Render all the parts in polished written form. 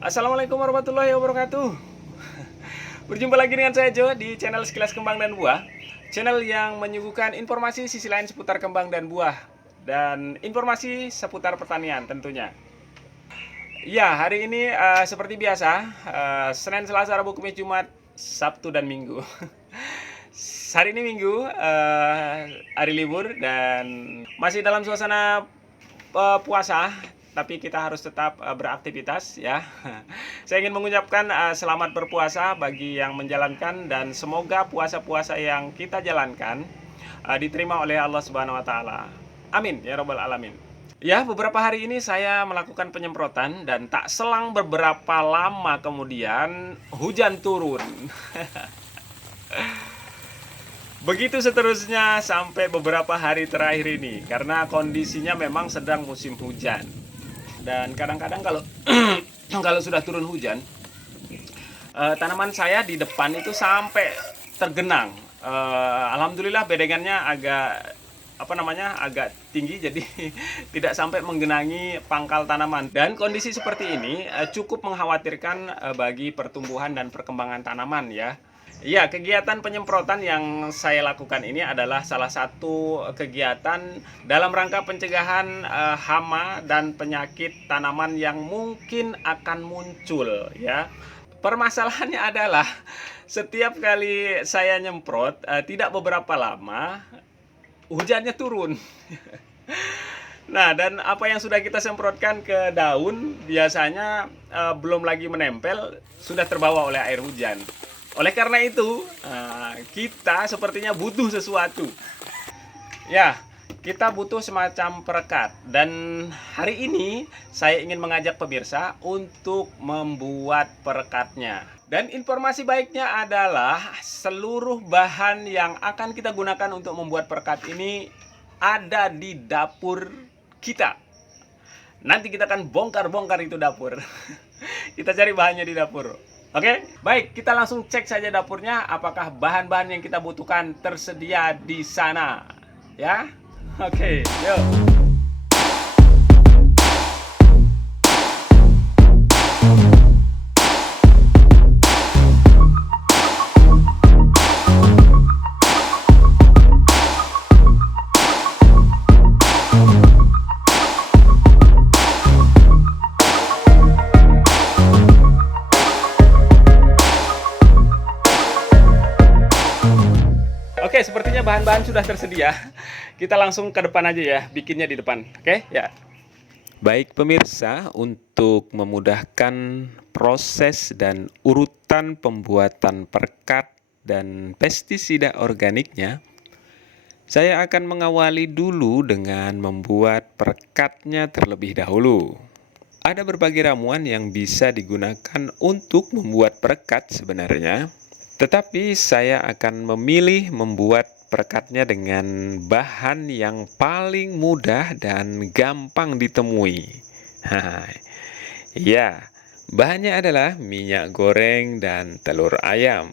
Assalamualaikum warahmatullahi wabarakatuh. Berjumpa lagi dengan saya Jo di channel Sekilas Kembang dan Buah, channel yang menyuguhkan informasi sisi lain seputar kembang dan buah dan informasi seputar pertanian tentunya. Ya, hari ini seperti biasa, Senin, Selasa, Rabu, Kamis, Jumat, Sabtu dan Minggu. Hari ini Minggu, hari libur dan masih dalam suasana puasa, tapi kita harus tetap beraktivitas ya. Saya ingin mengucapkan selamat berpuasa bagi yang menjalankan dan semoga puasa-puasa yang kita jalankan diterima oleh Allah Subhanahu wa taala. Amin ya rabbal alamin. Ya, beberapa hari ini saya melakukan penyemprotan dan tak selang beberapa lama kemudian hujan turun. Begitu seterusnya sampai beberapa hari terakhir ini karena kondisinya memang sedang musim hujan. Dan kadang-kadang kalau kalau sudah turun hujan, tanaman saya di depan itu sampai tergenang. Alhamdulillah bedengannya agak tinggi, jadi tidak sampai menggenangi pangkal tanaman. Dan kondisi seperti ini cukup mengkhawatirkan bagi pertumbuhan dan perkembangan tanaman ya. Ya, kegiatan penyemprotan yang saya lakukan ini adalah salah satu kegiatan dalam rangka pencegahan hama dan penyakit tanaman yang mungkin akan muncul ya. Permasalahannya adalah setiap kali saya nyemprot tidak beberapa lama hujannya turun. Nah, dan apa yang sudah kita semprotkan ke daun biasanya belum lagi menempel sudah terbawa oleh air hujan. Oleh karena itu, kita sepertinya butuh sesuatu. Ya, kita butuh semacam perekat. Dan hari ini saya ingin mengajak pemirsa untuk membuat perekatnya. Dan informasi baiknya adalah seluruh bahan yang akan kita gunakan untuk membuat perekat ini ada di dapur kita. Nanti kita akan bongkar-bongkar itu dapur. Kita cari bahannya di dapur. Oke, baik, kita langsung cek saja dapurnya apakah bahan-bahan yang kita butuhkan tersedia di sana. Ya. Oke, yuk. Oke, sepertinya bahan-bahan sudah tersedia. Kita langsung ke depan aja ya, bikinnya di depan. Oke, ya. Baik pemirsa, untuk memudahkan proses dan urutan pembuatan perekat dan pestisida organiknya, saya akan mengawali dulu dengan membuat perekatnya terlebih dahulu. Ada berbagai ramuan yang bisa digunakan untuk membuat perekat sebenarnya. Tetapi saya akan memilih membuat perekatnya dengan bahan yang paling mudah dan gampang ditemui. Ya, bahannya adalah minyak goreng dan telur ayam.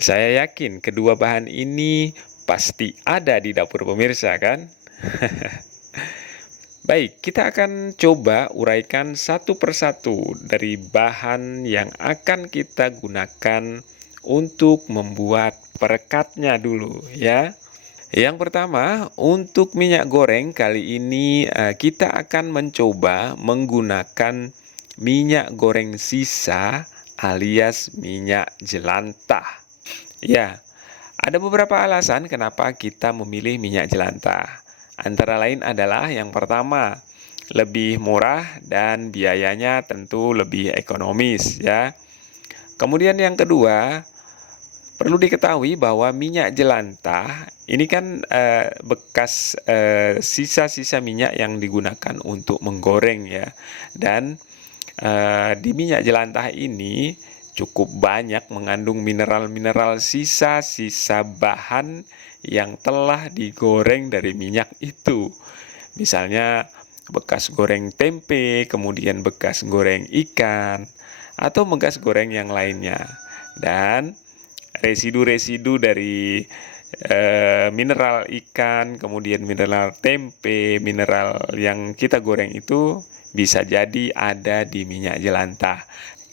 Saya yakin kedua bahan ini pasti ada di dapur pemirsa kan? Baik, kita akan coba uraikan satu persatu dari bahan yang akan kita gunakan untuk membuat perekatnya dulu ya. Yang pertama, untuk minyak goreng kali ini kita akan mencoba menggunakan minyak goreng sisa alias minyak jelantah. Ya, ada beberapa alasan kenapa kita memilih minyak jelantah. Antara lain adalah yang pertama, lebih murah dan biayanya tentu lebih ekonomis ya. Kemudian yang kedua, perlu diketahui bahwa minyak jelantah ini kan bekas sisa-sisa minyak yang digunakan untuk menggoreng ya. Dan di minyak jelantah ini cukup banyak mengandung mineral-mineral sisa-sisa bahan yang telah digoreng dari minyak itu. Misalnya bekas goreng tempe, kemudian bekas goreng ikan, atau bekas goreng yang lainnya. Dan residu-residu dari mineral ikan, kemudian mineral tempe, mineral yang kita goreng itu bisa jadi ada di minyak jelantah.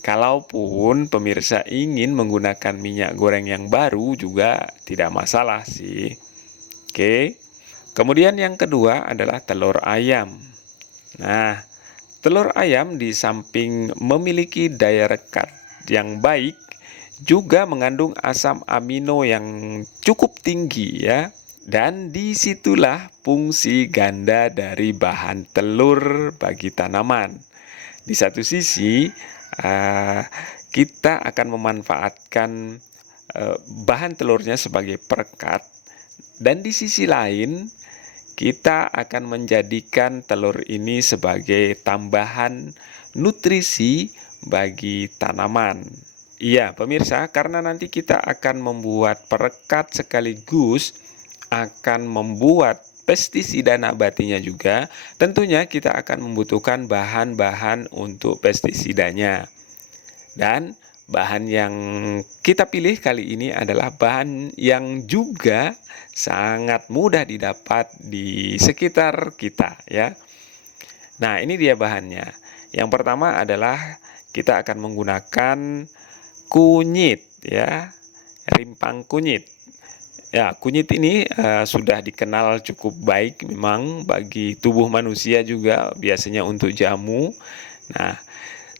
Kalaupun pemirsa ingin menggunakan minyak goreng yang baru juga tidak masalah sih. Oke. Kemudian yang kedua adalah telur ayam. Nah, telur ayam di samping memiliki daya rekat yang baik, juga mengandung asam amino yang cukup tinggi ya. Dan disitulah fungsi ganda dari bahan telur bagi tanaman. Di satu sisi, kita akan memanfaatkan bahan telurnya sebagai perekat, dan di sisi lain kita akan menjadikan telur ini sebagai tambahan nutrisi bagi tanaman. Iya, pemirsa, karena nanti kita akan membuat perekat sekaligus akan membuat pestisida nabatinya juga, tentunya kita akan membutuhkan bahan-bahan untuk pestisidanya. Dan bahan yang kita pilih kali ini adalah bahan yang juga sangat mudah didapat di sekitar kita ya. Nah, ini dia bahannya. Yang pertama adalah kita akan menggunakan kunyit ya, rimpang kunyit. Ya, kunyit ini sudah dikenal cukup baik memang bagi tubuh manusia juga, biasanya untuk jamu. Nah,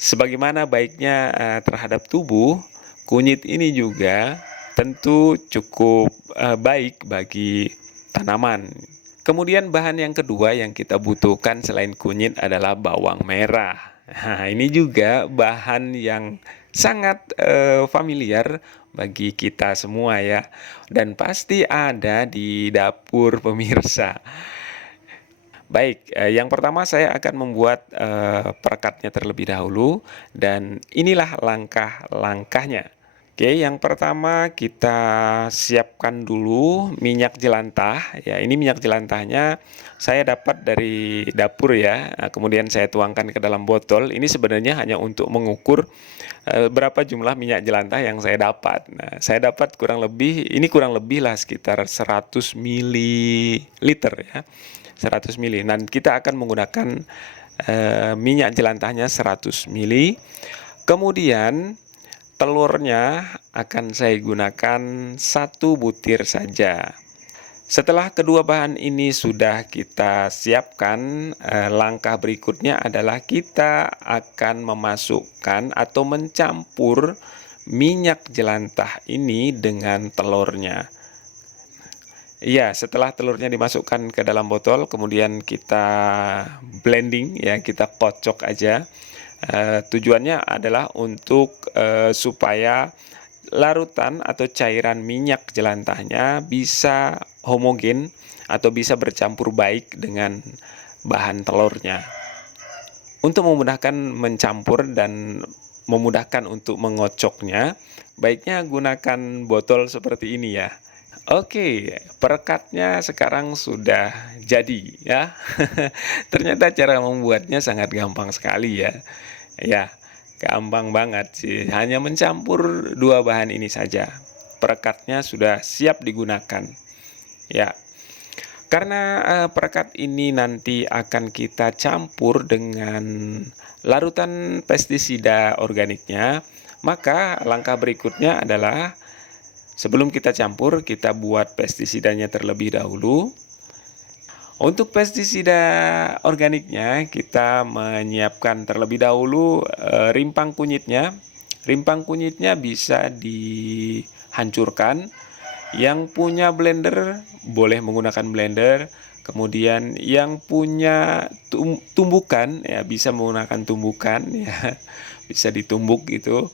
sebagaimana baiknya terhadap tubuh, kunyit ini juga tentu cukup baik bagi tanaman. Kemudian bahan yang kedua yang kita butuhkan selain kunyit adalah bawang merah. Nah, ini juga bahan yang sangat familiar bagi kita semua ya, dan pasti ada di dapur pemirsa. Baik, yang pertama saya akan membuat perekatnya terlebih dahulu, dan inilah langkah-langkahnya. Oke, yang pertama kita siapkan dulu minyak jelantah. Ya, ini minyak jelantahnya saya dapat dari dapur ya. Nah, kemudian saya tuangkan ke dalam botol. Ini sebenarnya hanya untuk mengukur berapa jumlah minyak jelantah yang saya dapat. Nah, saya dapat kurang lebih lah sekitar 100 ml ya. 100 ml. Dan kita akan menggunakan minyak jelantahnya 100 ml. Kemudian telurnya akan saya gunakan 1 butir saja. Setelah kedua bahan ini sudah kita siapkan, langkah berikutnya adalah kita akan memasukkan atau mencampur minyak jelantah ini dengan telurnya. Iya, setelah telurnya dimasukkan ke dalam botol, kemudian kita blending ya, kita kocok aja. Tujuannya adalah untuk supaya larutan atau cairan minyak jelantahnya bisa homogen atau bisa bercampur baik dengan bahan telurnya. Untuk memudahkan mencampur dan memudahkan untuk mengocoknya, baiknya gunakan botol seperti ini ya. Oke, perekatnya sekarang sudah jadi ya. Ternyata cara membuatnya sangat gampang sekali ya. Ya, gampang banget sih. Hanya mencampur dua bahan ini saja. Perekatnya sudah siap digunakan. Ya. Karena perekat ini nanti akan kita campur dengan larutan pestisida organiknya, maka langkah berikutnya adalah sebelum kita campur, kita buat pestisidanya terlebih dahulu. Untuk pestisida organiknya, kita menyiapkan terlebih dahulu rimpang kunyitnya. Rimpang kunyitnya bisa dihancurkan. Yang punya blender boleh menggunakan blender. Kemudian yang punya tumbukan ya bisa menggunakan tumbukan ya, bisa ditumbuk gitu.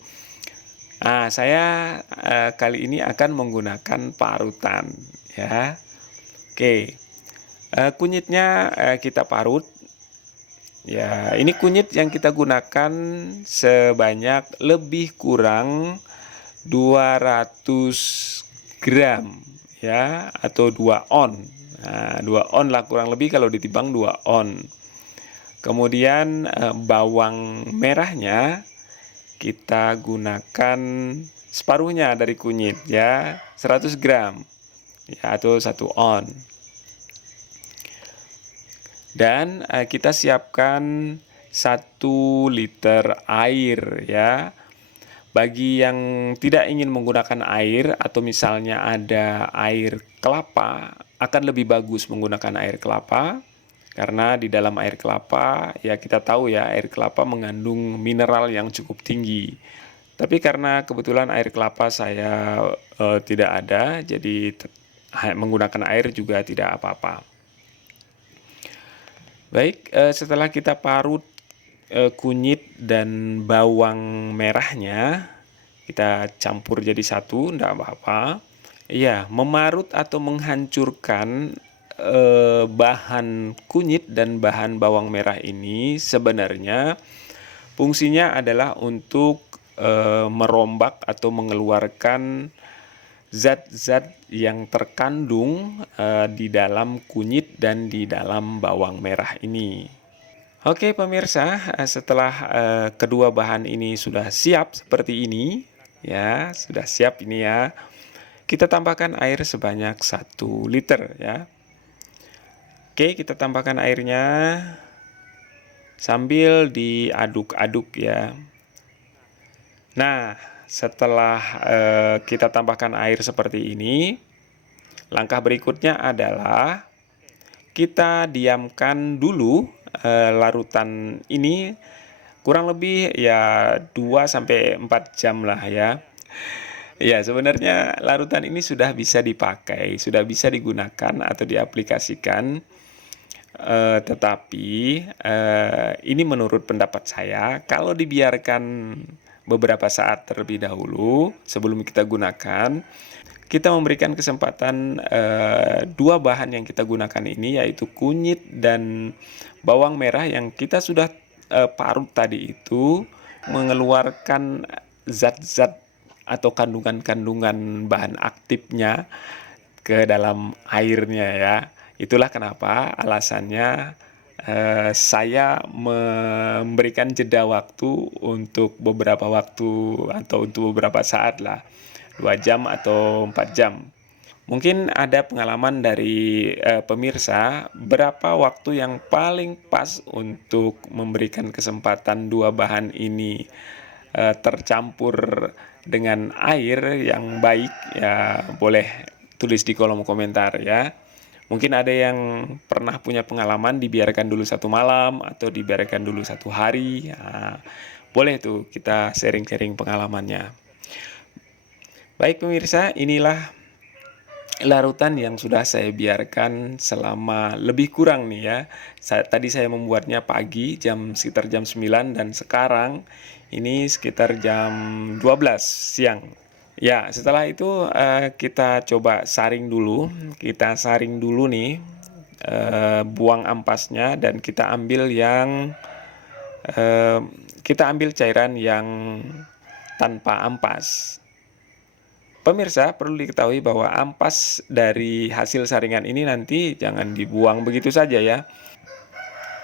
Nah, saya kali ini akan menggunakan parutan ya. Oke, kunyitnya kita parut. Ya, ini kunyit yang kita gunakan sebanyak lebih kurang 200 gram ya, atau 2 on. Nah, 2 on lah kurang lebih kalau ditimbang 2 on. Kemudian bawang merahnya kita gunakan separuhnya dari kunyit ya, 100 gram ya, atau 1 on. Dan kita siapkan 1 liter air ya. Bagi yang tidak ingin menggunakan air atau misalnya ada air kelapa, akan lebih bagus menggunakan air kelapa. Karena di dalam air kelapa, ya kita tahu ya, air kelapa mengandung mineral yang cukup tinggi. Tapi karena kebetulan air kelapa saya tidak ada, jadi menggunakan air juga tidak apa-apa. Baik, setelah kita parut kunyit dan bawang merahnya, kita campur jadi satu, tidak apa-apa. Ya, memarut atau menghancurkan bahan kunyit dan bahan bawang merah ini sebenarnya fungsinya adalah untuk merombak atau mengeluarkan zat-zat yang terkandung di dalam kunyit dan di dalam bawang merah ini. Oke pemirsa, setelah kedua bahan ini sudah siap seperti ini, ya sudah siap ini ya. Kita tambahkan air sebanyak 1 liter ya. Oke, kita tambahkan airnya sambil diaduk-aduk ya. Nah, setelah kita tambahkan air seperti ini, langkah berikutnya adalah kita diamkan dulu larutan ini kurang lebih ya 2-4 jam lah ya. Ya, sebenarnya larutan ini sudah bisa dipakai, sudah bisa digunakan atau diaplikasikan. Tetapi ini menurut pendapat saya, kalau dibiarkan beberapa saat terlebih dahulu sebelum kita gunakan, kita memberikan kesempatan dua bahan yang kita gunakan ini, yaitu kunyit dan bawang merah yang kita sudah parut tadi itu, mengeluarkan zat-zat atau kandungan-kandungan bahan aktifnya ke dalam airnya ya. Itulah kenapa alasannya saya memberikan jeda waktu untuk beberapa waktu atau untuk beberapa saat lah, 2 jam atau 4 jam. Mungkin ada pengalaman dari pemirsa, berapa waktu yang paling pas untuk memberikan kesempatan dua bahan ini tercampur dengan air yang baik, ya boleh tulis di kolom komentar ya. Mungkin ada yang pernah punya pengalaman dibiarkan dulu 1 malam atau dibiarkan dulu 1 hari. Nah, boleh tuh kita sharing-sharing pengalamannya. Baik pemirsa, inilah larutan yang sudah saya biarkan selama lebih kurang nih ya. Tadi saya membuatnya pagi sekitar jam 9 dan sekarang ini sekitar jam 12 siang. Ya, setelah itu kita coba saring dulu. Kita saring dulu nih, buang ampasnya dan kita ambil cairan yang tanpa ampas. Pemirsa, perlu diketahui bahwa ampas dari hasil saringan ini nanti jangan dibuang begitu saja ya.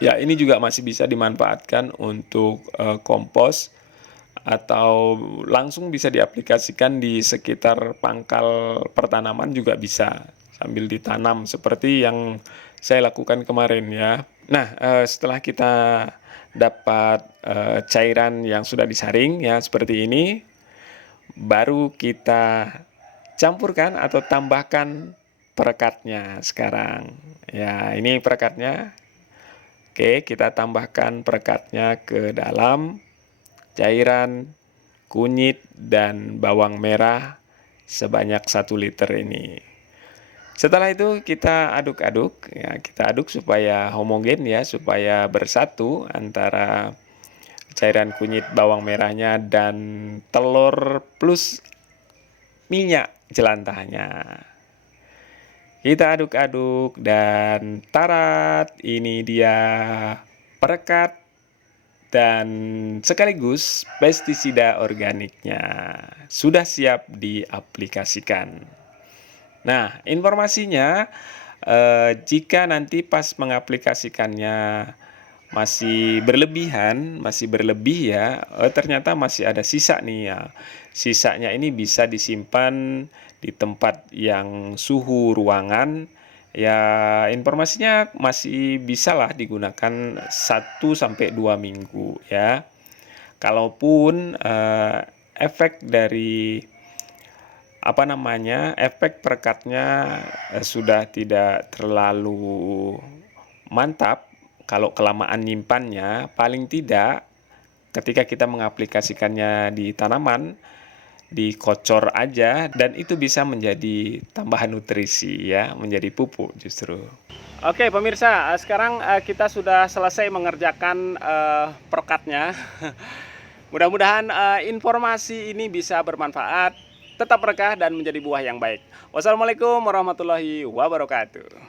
Ya, ini juga masih bisa dimanfaatkan untuk kompos atau langsung bisa diaplikasikan di sekitar pangkal pertanaman juga bisa sambil ditanam seperti yang saya lakukan kemarin ya. Nah, setelah kita dapat cairan yang sudah disaring ya seperti ini, baru kita campurkan atau tambahkan perekatnya sekarang. Ya, ini perekatnya. Oke, kita tambahkan perekatnya ke dalam cairan kunyit dan bawang merah sebanyak 1 liter ini. Setelah itu kita aduk-aduk ya, kita aduk supaya homogen ya, supaya bersatu antara cairan kunyit bawang merahnya dan telur plus minyak jelantahnya. Kita aduk-aduk dan tarat, ini dia perekat dan sekaligus pestisida organiknya sudah siap diaplikasikan. Nah, informasinya jika nanti pas mengaplikasikannya masih berlebih ya, ternyata masih ada sisa nih ya. Sisanya ini bisa disimpan di tempat yang suhu ruangan Ya, informasinya masih bisalah digunakan 1 sampai 2 minggu ya. Kalaupun efek dari efek perekatnya sudah tidak terlalu mantap, kalau kelamaan nyimpannya, paling tidak ketika kita mengaplikasikannya di tanaman, dikocor aja dan itu bisa menjadi tambahan nutrisi ya, menjadi pupuk justru. Oke pemirsa, sekarang kita sudah selesai mengerjakan perekatnya. Mudah-mudahan informasi ini bisa bermanfaat, tetap berkah dan menjadi buah yang baik. Wassalamualaikum warahmatullahi wabarakatuh.